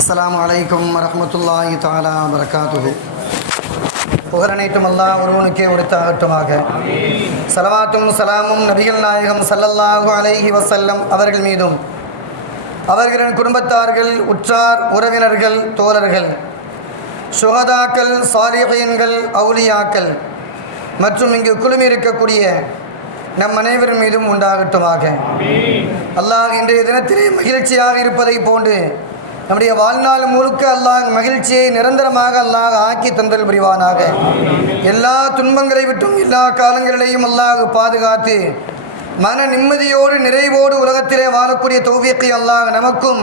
அஸ்லாம் அலைக்கும் வரஹ்மத்துல்லாஹி தாலா வரகாத்துகு புகழனைத்தும் அல்லாஹ் ஒருவனுக்கே உடுத்தாகட்டுமாக சலவாத்தும் சலாமும் நபிகள் நாயகம் சல்லல்லாஹு அலைஹி வசல்லம் அவர்கள் மீதும். அவர்களின் குடும்பத்தார்கள் உற்றார் உறவினர்கள் தோழர்கள் சுகதாக்கள் சாலிஹீன்கள் அவுலியாக்கள் மற்றும் இங்கு குழுமி இருக்கக்கூடிய நம் அனைவரும் மீதும் உண்டாகட்டுமாக. அல்லாஹ் இன்றைய தினத்திலே மகிழ்ச்சியாக இருப்பதை போன்று நம்முடைய வாழ்நாள் முழுக்க அல்லாஹ் மகிழ்ச்சியை நிரந்தரமாக அல்லாஹ் ஆக்கி தந்தல் புரிவானாக. எல்லா துன்பங்களை விட்டும் எல்லா காலங்களிலேயும் அல்லாஹ் பாதுகாத்து மன நிம்மதியோடு நிறைவோடு உலகத்திலே வாழக்கூடிய தௌவியத்தை அல்லாஹ் நமக்கும்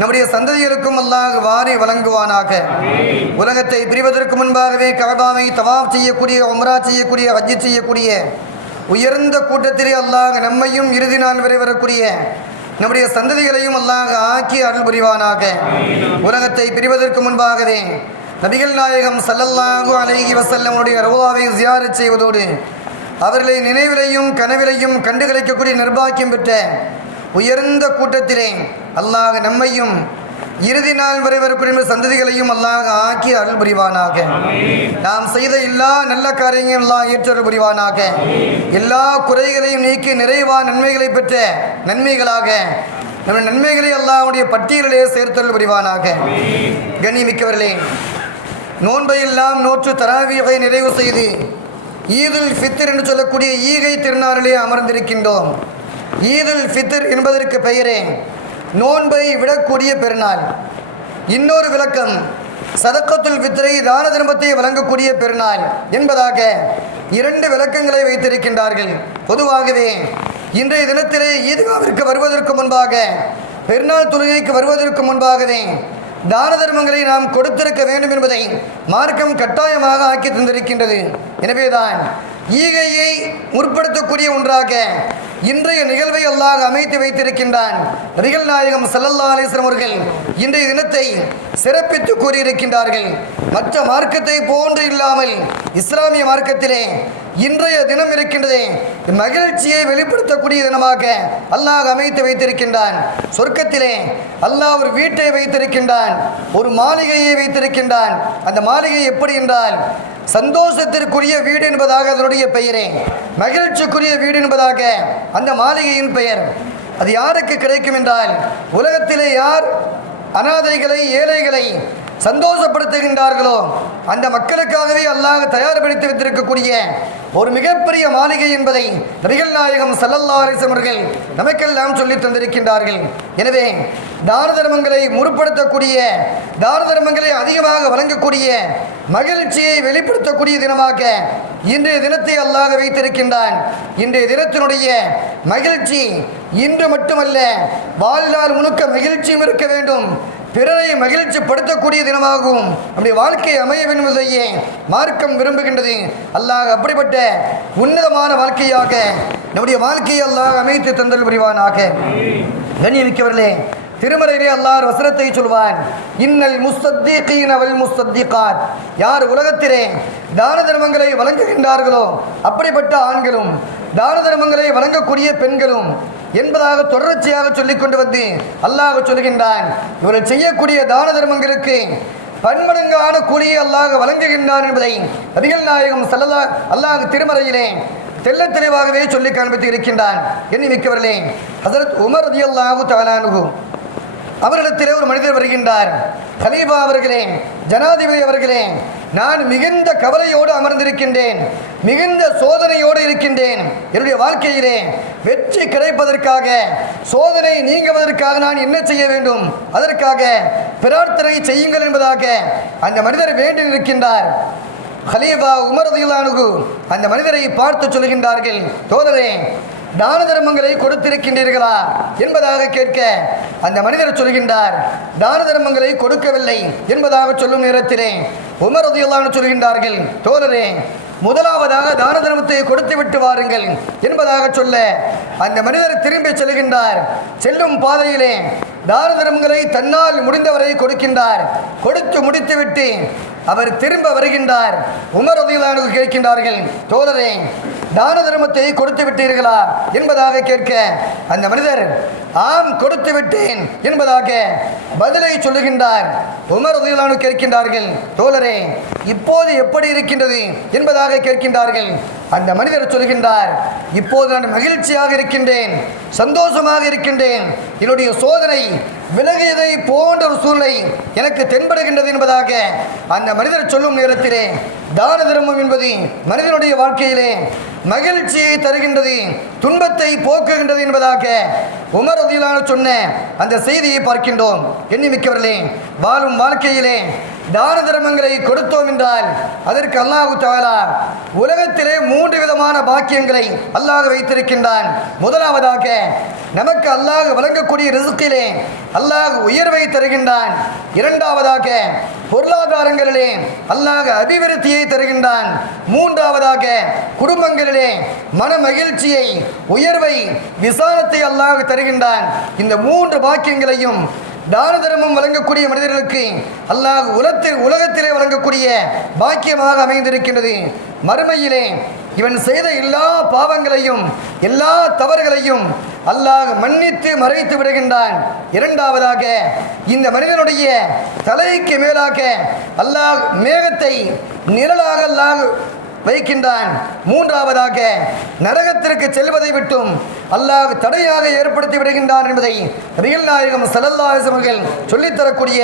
நம்முடைய சந்ததிகளுக்கும் அல்லாஹ் வாரி வழங்குவானாக. உலகத்தை பிரிவதற்கு முன்பாகவே கபாவை தவாப் செய்யக்கூடிய உம்ரா செய்யக்கூடிய ஹஜ்ஜி செய்யக்கூடிய உயர்ந்த கூட்டத்திலே அல்லாஹ் நம்மையும் இறுதி நாள் வரை வரக்கூடிய நம்முடைய சந்ததிகளையும் அல்லாஹ் ஆக்கி அருள் புரிவானாக. உலகத்தை பிரிவதற்கு முன்பாகவே நபிகள் நாயகம் சல்லல்லாஹு அலைஹி வசல்லமுடைய ரவுலாவை ஜியாரச் செய்வதோடு அவர்களை நினைவிலையும் கனவிலையும் கண்டு கிடைக்கக்கூடிய நிர்பாக்கியம் பெற்ற உயர்ந்த கூட்டத்திலே அல்லாஹ் நம்மையும் இறுதி நாள் வரை வரக்கூடிய சந்ததிகளையும் அல்லாஹ் ஆக்கி அருள் புரிவானாக நாம் செய்த எல்லா நல்ல காரியங்களும் எல்லாம் ஏற்றல் புரிவானாக எல்லா குறைகளையும் நீக்கி நிறைவா நன்மைகளை பெற்ற நன்மைகளாக. நம்ம நன்மைகளை அல்லாஹ்வுடைய பட்டியலிலே சேர்த்தல் புரிவானாக கண்ணிமிக்கவர்களே நோன்பை எல்லாம் நோற்று தராவியை நிறைவு செய்து ஈதுல் ஃபித்ர் என்று சொல்லக்கூடிய ஈகை திருநாளிலே அமர்ந்திருக்கின்றோம். ஈதுல் ஃபித்ர் என்பதற்கு பெயரே. நோன்பை விடக்கூடிய பெருநாள். இன்னொரு விளக்கம் சதக்கத்துல் வித்திரை தான தர்மத்தை வழங்கக்கூடிய பெருநாள் என்பதாக இரண்டு விளக்கங்களை வைத்திருக்கின்றார்கள். பொதுவாகவே இன்றைய தினத்திலே ஈதுகாவிற்கு வருவதற்கு முன்பாக பெருநாள் தொழுகைக்கு வருவதற்கு முன்பாகவே தான தர்மங்களை நாம் கொடுத்திருக்க வேண்டும் என்பதை மார்க்கம் கட்டாயமாக ஆக்கி தந்திருக்கின்றது. எனவேதான் ஈகையை முற்படுத்தக்கூடிய ஒன்றாக இன்றைய நிகழ்வை அல்லாஹ் அமைத்து வைத்திருக்கின்றான். நிகழ் நாயகம் சல்லல்லா அலிஸ்லம் அவர்கள் இன்றைய தினத்தை சிறப்பித்து கூறியிருக்கின்றார்கள். மற்ற மார்க்கத்தை போன்று இல்லாமல் இஸ்லாமிய மார்க்கத்திலே இன்றைய தினம் இருக்கின்றதே மகிழ்ச்சியை வெளிப்படுத்தக்கூடிய தினமாக அல்லாஹ் அமைத்து வைத்திருக்கின்றான். சொர்க்கத்திலே அல்லாஹ் ஒரு வீட்டை வைத்திருக்கின்றான் ஒரு மாளிகையை வைத்திருக்கின்றான். அந்த மாளிகை எப்படி என்றால் சந்தோஷத்திற்குரிய வீடு என்பதாக அதனுடைய பெயரே. மகிழ்ச்சிக்குரிய வீடு என்பதாக அந்த மாளிகையின் பெயர். அது யாருக்கு கிடைக்கும் என்றால் உலகத்திலே யார் அனாதைகளை ஏழைகளை சந்தோஷப்படுத்துகின்றார்களோ அந்த மக்களுக்காகவே அல்லாஹ் தயார்படுத்தி வைத்திருக்கக்கூடிய ஒரு மிகப்பெரிய மாளிகை என்பதை நபிகள் நாயகம் சல்லல்லா அலிஸ்லம் அவர்கள் நமக்கெல்லாம் சொல்லித் தந்திருக்கின்றார்கள். எனவே தான தர்மங்களை முற்படுத்தக்கூடிய தான தர்மங்களை அதிகமாக வழங்கக்கூடிய மகிழ்ச்சியை வெளிப்படுத்தக்கூடிய தினமாக இன்றைய தினத்தை அல்லாஹ் வைத்திருக்கின்றான். இன்றைய தினத்தினுடைய மகிழ்ச்சி இன்று மட்டுமல்ல வாழ்நாள் முழுக்க மகிழ்ச்சியும் இருக்க வேண்டும். பிறரை மகிழ்ச்சி படுத்தக்கூடிய தினமாகவும் நம்முடைய வாழ்க்கை அமைய வேண்டும் என்பதையே மார்க்கம் விரும்புகின்றது. அல்லாஹ் அப்படிப்பட்ட உன்னதமான வாழ்க்கையாக நம்முடைய வாழ்க்கையை அல்லாஹ் அமைத்து தந்தல் புரிவானாக. கண்ணியமிக்கவர்களே திருமறையிலே அல்லார் வசனத்தை சொல்வான் இன்னல் முஸ்தத்தீகீன் அவல் முஸ்தத்தீகாத். யார் உலகத்திலே தான தர்மங்களை வழங்குகின்றார்களோ அப்படிப்பட்ட ஆண்களும் தான தர்மங்களை வழங்கக்கூடிய பெண்களும் என்பதாக தொடர்ச்சியாக சொல்லிக் கொண்டு வந்து அல்லாஹ் சொல்கின்றான். இவர்கள் செய்யக்கூடிய தான தர்மங்களுக்கு பன்மடங்கான கூலியை அல்லாஹ் வழங்குகின்றான் என்பதை நபிகள் நாயகம் சல்லதா அல்லாஹ் திருமறையிலே தெல்ல தெளிவாகவே சொல்லி காண்பித்து இருக்கின்றான். எண்ணி மிக்கவர்களே ஹசரத் உமர் ரதி அல்லாஹு தாலானுகு அவரிடத்திலே ஒரு மனிதர் வருகின்றார். கலீபா அவர்களே ஜனாதிபதி அவர்களே நான் மிகுந்த கவலையோடு அமர்ந்திருக்கின்றேன். மிகுந்த சோதனையோடு இருக்கின்றேன். என்னுடைய வாழ்க்கையிலே வெற்றி கிடைப்பதற்காக சோதனை நீங்குவதற்காக நான் என்ன செய்ய வேண்டும்? அதற்காக பிரார்த்தனை செய்யுங்கள் என்பதாக அந்த மனிதர் வேண்டி நிற்கின்றார் ஹலீபா உமரதுலானுகு அந்த மனிதரை பார்த்து சொல்கின்றார்கள் தோதரே தான தர்மங்களை கொடுத்திருக்கின்றீர்களா என்பதாக கேட்க அந்த மனிதர் சொல்கின்றார் தான தர்மங்களை கொடுக்கவில்லை என்பதாக சொல்லும் நேரத்திலே உமர் சொல்கின்றார்கள் தோழரே முதலாவதாக தான தர்மத்தை கொடுத்து விட்டு வாருங்கள் என்பதாக சொல்ல அந்த மனிதர் திரும்பி செல்கின்றார். செல்லும் பாதையிலே தான தர்மங்களை தன்னால் முடிந்தவரை கொடுக்கின்றார். கொடுத்து முடித்துவிட்டு அவர் திரும்ப வருகின்றார். உமர் உதயதானுக்கு கேட்கின்றார்கள் தோழரே தான தர்மத்தை கொடுத்து விட்டீர்களா என்பதாக கேட்க அந்த மனிதர் ஆம் கொடுத்து விட்டேன் என்பதாக பதிலை சொல்லுகின்றார். உமர் உதயலானு கேட்கின்றார்கள் தோழரே இப்போது எப்படி இருக்கின்றது? என்பதாக கேட்கின்றார்கள். அந்த மனிதர் சொல்கின்றார் இப்போது நான் மகிழ்ச்சியாக இருக்கின்றேன் சந்தோஷமாக இருக்கின்றேன். என்னுடைய சோதனை விலகியதை போன்ற ஒரு சூழ்நிலை எனக்கு தென்படுகின்றது என்பதாக அந்த மனிதர் சொல்லும் நேரத்திலே தான தர்மம் என்பது மனிதனுடைய வாழ்க்கையிலே மகிழ்ச்சியை தருகின்றது துன்பத்தை போக்குகின்றது என்பதாக உமர் உதயலான சொன்ன அந்த செய்தியை பார்க்கின்றோம். எண்ணி மிக்கவர்களே வாழும் வாழ்க்கையிலே தான தர்மங்களை கொடுத்தோம் என்றால் அதற்கு அல்லாஹு தாலா உலகத்திலே மூன்று விதமான பாக்கியங்களை அல்லாஹ் வைத்திருக்கின்றான். முதலாவதாக நமக்கு அல்லாஹ் வழங்கக்கூடிய ரிசுக்கிலே அல்லாஹ் உயர்வை தருகின்றான். இரண்டாவதாக பொருளாதாரங்களிலே அல்லாஹ் அபிவிருத்தியை தருகின்றான். மூன்றாவதாக குடும்பங்களிலே மன மகிழ்ச்சியை உயர்வை விசாலத்தை அல்லாஹ் தருகின்றான். இந்த மூன்று வாக்கியங்களையும் தான தர்மம் வழங்கக்கூடிய மனிதர்களுக்கு அல்லாஹ் உலகத்தில் உலகத்திலே வழங்கக்கூடிய பாக்கியமாக அமைந்திருக்கின்றது. மறுமையிலே இவன் செய்த எல்லா பாவங்களையும் எல்லா தவறுகளையும் அல்லாஹ் மன்னித்து மறைத்து விடுகின்றான். இரண்டாவதாக இந்த மனிதனுடைய தலைக்கு மேலாக அல்லாஹ் மேகத்தை நிழலாக அல்லாஹ் வைக்கின்றான். மூன்றாவதாக நரகத்திற்கு செல்வதை விட்டும் அல்லாஹ் தடையாக ஏற்படுத்தி விடுகின்றான் என்பதை ரியல் நாயகம் சல்லல்லாஹம் சொல்லித்தரக்கூடிய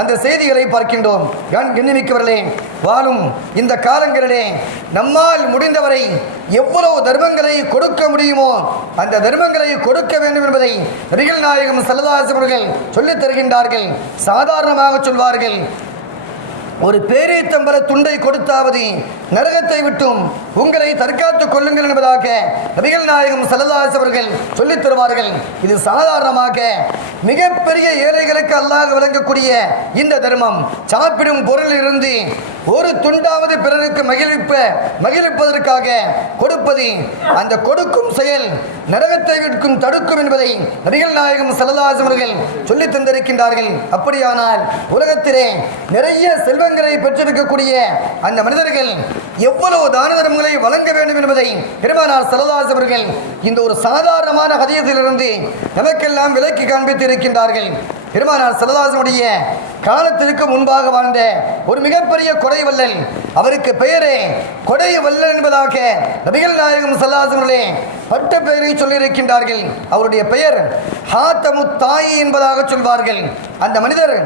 அந்த செய்திகளை பார்க்கின்றோம். கண் எண்ணிமிக்கவர்களே வாழும் இந்த காலங்களிலே நம்மால் முடிந்தவரை எவ்வளவு தர்மங்களை கொடுக்க முடியுமோ அந்த தர்மங்களை கொடுக்க வேண்டும் என்பதை ரியல் நாயகம் சல்லல்லாஹம் சொல்லித் தருகின்றார்கள். சாதாரணமாக சொல்வார்கள் ஒரு பேரீத்தம்பர துண்டை கொடுத்தாவது நரகத்தை விட்டும் உங்களை தற்காத்துக் கொள்ளுங்கள் என்பதாக நபிகள் நாயகம் சல்லதாஸ் அவர்கள் சொல்லித் தருவார்கள். இது சாதாரணமாக மிகப்பெரிய ஏழைகளுக்கு அல்லாஹ் வழங்கக்கூடிய இந்த தர்மம். சாப்பிடும் பொருளிலிருந்து ஒரு துண்டாவது பிறருக்கு மகிழ்விப்ப மகிழ்விப்பதற்காக கொடுப்பது அந்த கொடுக்கும் செயல் நரகத்தை விற்கும் தடுக்கும் என்பதை நபிகள் நாயகம் சல்லதாஸ் அவர்கள் சொல்லித் தந்திருக்கின்றார்கள். அப்படியானால் உலகத்திலே நிறைய செல்வங்களை பெற்றிருக்கக்கூடிய அந்த மனிதர்கள் எவ்வளவு தான தர்மங்களை வழங்க வேண்டும் என்பதை பெருமானார் சரதாஸ் அவர்கள் இந்த ஒரு சாதாரணமான ஹதியத்திலிருந்து நமக்கெல்லாம் விலக்கி காண்பித்து இருக்கின்றார்கள் பெருமானார் சரதாசனுடைய காலத்திற்கு முன்பாக வாழ்ந்த ஒரு மிகப்பெரிய கொடை வல்லல் அவருக்கு பெயரே கொடை வல்லல் என்பதாக நபிகள் நாயகம் சல்லாசனே பட்ட பெயரை சொல்லியிருக்கின்றார்கள். அவருடைய பெயர் ஹாத்தமு தாயி என்பதாக சொல்வார்கள். அந்த மனிதர்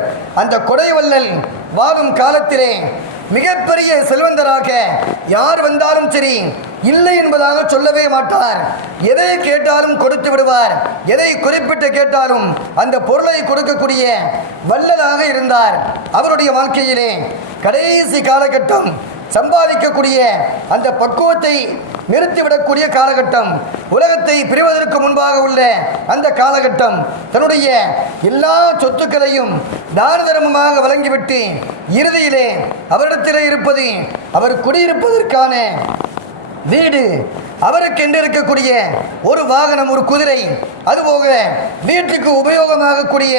அந்த கொடை வல்லல் வாழும் காலத்திலே மிகப்பெரிய செல்வந்தராக யார் வந்தாலும் சரி இல்லை என்பதாக சொல்லவே மாட்டார். எதை கேட்டாலும் கொடுத்து விடுவார். எதை குறிப்பிட்டு கேட்டாலும் அந்த பொருளை கொடுக்கக்கூடிய வல்லலாக இருந்தார். அவருடைய வாழ்க்கையிலே கடைசி காலகட்டம் சம்பாதிக்கக்கூடிய அந்த பக்குவத்தை நிறுத்திவிடக்கூடிய காலகட்டம். உலகத்தை பிரிவதற்கு முன்பாக உள்ள அந்த காலகட்டம் தன்னுடைய எல்லா சொத்துக்களையும் தான தர்மமாக வழங்கிவிட்டு இறுதியிலே அவரிடத்திலே இருப்பது அவர் குடியிருப்பதற்கான வீடு அவருக்கென்று இருக்கக்கூடிய ஒரு வாகனம் ஒரு குதிரை. அதுபோக வீட்டுக்கு உபயோகமாகக்கூடிய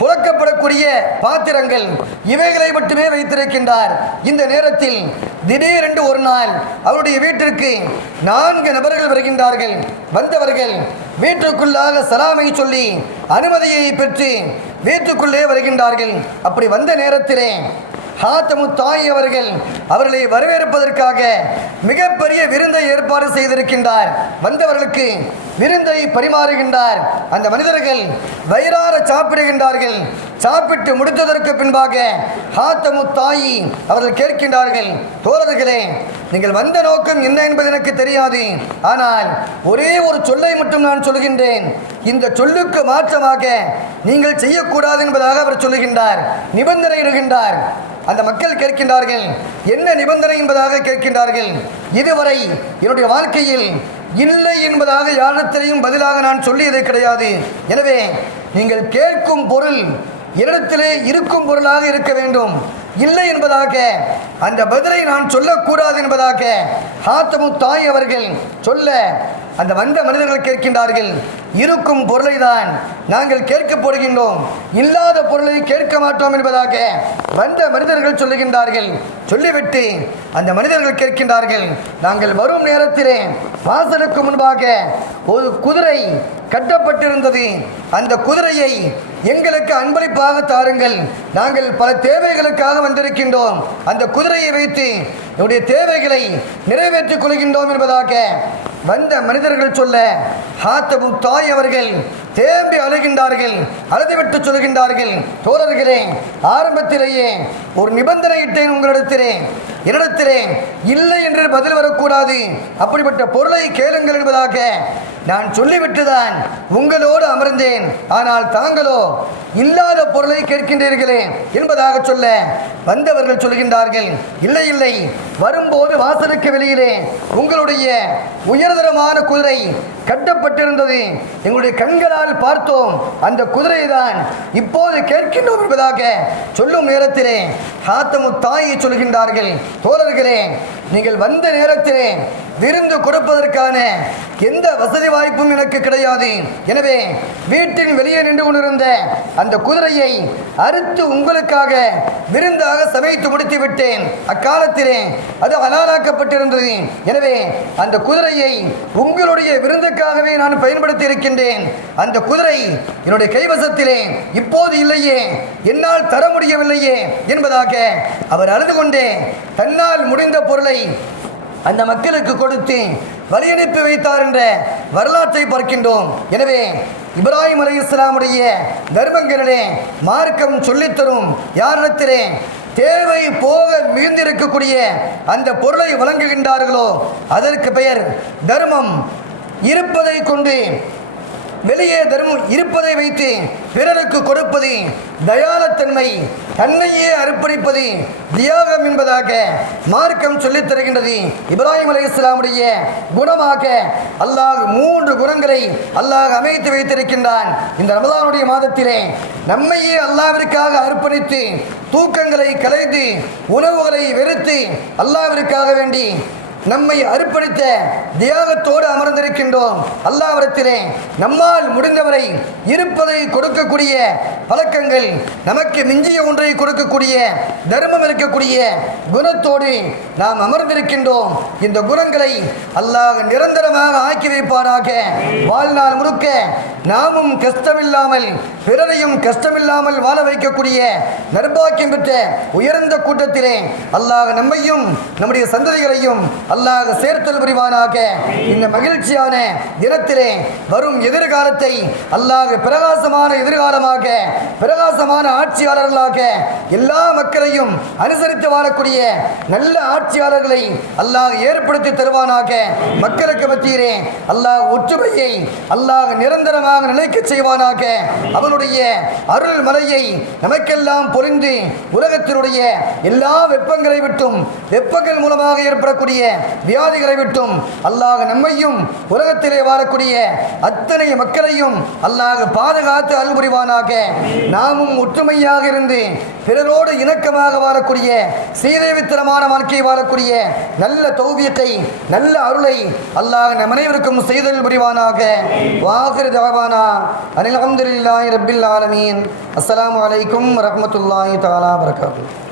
புழக்கப்படக்கூடிய பாத்திரங்கள் இவைகளை மட்டுமே வைத்திருக்கின்றார். இந்த நேரத்தில் திடீரென்று ஒரு நாள் அவருடைய வீட்டிற்கு நான்கு நபர்கள் வருகின்றார்கள். வந்தவர்கள் வீட்டுக்குள்ளாக சலாமை சொல்லி அனுமதியை பெற்று வீட்டுக்குள்ளே வருகின்றார்கள். அப்படி வந்த நேரத்திலே ஹாத்தமு தாய் அவர்கள் அவர்களை வரவேற்பதற்காக மிகப்பெரிய விருந்தை ஏற்பாடு செய்திருக்கின்றார். வந்தவர்களுக்கு விருந்தை பரிமாறுகின்றார். அந்த மனிதர்கள் வயிறார சாப்பிடுகின்றார்கள். சாப்பிட்டு முடித்ததற்கு பின்பாக ஹாத்தமு தாயி அவர்கள் கேட்கின்றார்கள் தோழர்களே நீங்கள் வந்த நோக்கம் என்ன என்பது எனக்கு தெரியாது. ஆனால் ஒரே ஒரு சொல்லை மட்டும் நான் சொல்கின்றேன். இந்த சொல்லுக்கு மாற்றமாக நீங்கள் செய்யக்கூடாது என்பதாக அவர் சொல்லுகின்றார். நிபந்தனை இடுகின்றார் அந்த மக்கள் கேட்கின்றார்கள் என்ன நிபந்தனை என்பதாக கேட்கின்றார்கள்? இதுவரை என்னுடைய வாழ்க்கையில் இல்லை என்பதாக யாரிடத்திலையும் பதிலாக நான் சொல்லியது கிடையாது. எனவே நீங்கள் கேட்கும் பொருள் என்னிடத்திலே இருக்கும் பொருளாக இருக்க வேண்டும். இல்லை என்பதாக அந்த பதிலை நான் சொல்லக்கூடாது என்பதாக ஹாத்தமு தாய் அவர்கள் சொல்ல அந்த வந்த மனிதர்கள் கேட்கின்றார்கள் இருக்கும் பொருளை தான் நாங்கள் கேட்கப் போடுகின்றோம். இல்லாத பொருளை கேட்க மாட்டோம் என்பதாக வந்த மனிதர்கள் சொல்லுகின்றார்கள். சொல்லிவிட்டு அந்த மனிதர்கள் கேட்கின்றார்கள் நாங்கள் வரும் நேரத்திலே வாசலுக்கு முன்பாக ஒரு குதிரை கட்டப்பட்டிருந்தது. அந்த குதிரையை எங்களுக்கு அன்பளிப்பாக தாருங்கள். நாங்கள் பல தேவைகளுக்காக வந்திருக்கின்றோம். அந்த குதிரையை வைத்து என்னுடைய தேவைகளை நிறைவேற்றிக் கொள்கின்றோம் என்பதாக வந்த மனிதர்கள் சொல்ல ஹாத்தபு தாய் அவர்கள் தேம்பி அழுகின்றார்கள் அழுதுவிட்டு சொல்கின்றார்கள். தோழர்களே ஆரம்பத்திலேயே ஒரு நிபந்தனை இட்டேன் உங்களிடத்திலே. என்னிடத்திலே இல்லை என்று பதில் வரக்கூடாது. அப்படிப்பட்ட பொருளை கேளுங்கள் என்பதாக நான் சொல்லிவிட்டுதான் உங்களோடு அமர்ந்தேன். ஆனால் தாங்களோ இல்லாத பொருளை கேட்கின்றீர்களே என்பதாக சொல்ல வந்தவர்கள் சொல்கின்றார்கள் இல்லை இல்லை வரும்போது வாசலுக்கு வெளியிலே உங்களுடைய உயர்தரமான குதிரை கட்டப்பட்டிருந்தது. எங்களுடைய கண்களால் பார்த்தோம். அந்த குதிரை தான் இப்போது கேட்கின்றோம் என்பதாக சொல்லும் நேரத்திலே ஹாத்தமு தாயை சொல்கின்றார்கள் தோழர்களே நீங்கள் வந்த நேரத்திலே விருந்து கொடுப்பதற்கான எந்த வசதி வாய்ப்பும் எனக்கு கிடையாது. எனவே வீட்டின் வெளியே நின்று கொண்டிருந்த அந்த குதிரையை அறுத்து உங்களுக்காக விருந்தாக சமைத்து முடித்து விட்டேன். அக்காலத்திலே அது அனாலாக்கப்பட்டிருந்தது எனவே அந்த குதிரையை உங்களுடைய விருந்துக்காகவே நான் பயன்படுத்தி இருக்கின்றேன். அந்த குதிரை என்னுடைய கைவசத்திலே இப்போது இல்லையே. என்னால் தர முடியவில்லையே என்பதாக அவர் அழுது கொண்டே தன்னால் முடிந்த பொருளை அந்த மக்களுக்கு கொடுத்து வழி அனுப்பி வைத்தார் என்ற வரலாற்றை பார்க்கின்றோம். எனவே இப்ராஹிம் அலி இஸ்லாமுடைய தர்மங்களிலே மார்க்கம் சொல்லித்தரும். யாரிடத்திலே தேவை போக மிகுந்திருக்கக்கூடிய அந்த பொருளை வழங்குகின்றார்களோ அதற்கு பெயர் தர்மம். இருப்பதை கொண்டு வெளியே தரும் இருப்பதை வைத்து பிறருக்கு கொடுப்பது தயாளத்தன்மை தன்னையே அர்ப்பணிப்பது தியாகம் என்பதாக மார்க்கம் சொல்லித் தருகின்றது. இப்ராஹிம் அலி இஸ்லாமுடைய குணமாக அல்லாஹ் மூன்று குணங்களை அல்லாஹ் அமைத்து வைத்திருக்கின்றான். இந்த ரமதானுடைய மாதத்திலே நம்மையே அல்லாவிற்காக அர்ப்பணித்து தூக்கங்களை கலைந்து உணவுகளை வெறுத்து அல்லாவிற்காக வேண்டி நம்மை அர்ப்பணித்த தியாகத்தோடு அமர்ந்திருக்கின்றோம். அல்லாவிடத்திலே நம்மால் முடிந்தவரை இருப்பதை கொடுக்கக்கூடிய பழக்கங்கள் நமக்கு மிஞ்சிய ஒன்றை கொடுக்கக்கூடிய தர்மம் இருக்கக்கூடிய குணத்தோடு நாம் அமர்ந்திருக்கின்றோம். இந்த குணங்களை அல்லாஹ் நிரந்தரமாக ஆக்கி வைப்பாராக. வாழ்நாள் முழுக்க நாமும் கஷ்டமில்லாமல் பிறரையும் கஷ்டமில்லாமல் வாழ வைக்கக்கூடிய நர்பாக்கியம் பெற்ற உயர்ந்த கூட்டத்திலே அல்லாஹ் நம்மையும் நம்முடைய சந்ததிகளையும் அல்லாஹ் சேர்த்தல் புரிவானாக. இந்த மகிழ்ச்சியான தினத்திலே வரும் எதிர்காலத்தை அல்லாஹ் பிரகாசமான எதிர்காலமாக பிரகாசமான ஆட்சியாளர்களாக எல்லா மக்களையும் அனுசரித்து வாழக்கூடிய நல்ல ஆட்சியாளர்களை அல்லாஹ் ஏற்படுத்தி தருவானாக. மக்களுக்கு மத்தியிலே அல்லாஹ் ஒற்றுமையை அல்லாஹ் நிரந்தரமாக நிலைக்க செய்வானாக. அவனுடைய அருள் மலையை நமக்கெல்லாம் பொழிந்து உலகத்தினுடைய எல்லா வெப்பங்களை விட்டும் வெப்பங்கள் மூலமாக ஏற்படக்கூடிய வியாதிகளை விட்டும் அல்லாஹ் நம்மையும் உலகத்திலே வாழக்கூடிய அத்தனை மக்களையும் அல்லாஹ் பாதுகாத்து அல்புரிவானாக நாமும் ஒற்றுமையாக இருந்து பிறரோடு இணக்கமாக வாழக்கூடிய சீதேவித்தனமான வாழ்க்கையை வாழக்கூடிய நல்ல தௌவியத்தை நல்ல அருளை அல்லாஹ் நம் அனைவருக்கும் செய்தல் புரிவானாக. வாகிர் தவானா. அனில் அஹமதுல்லாஹி ரபில் ஆலமீன். அஸ்ஸலாமு அலைக்கும் வரஹ்மத்துல்லாஹி தஆலா வரகாத்துஹு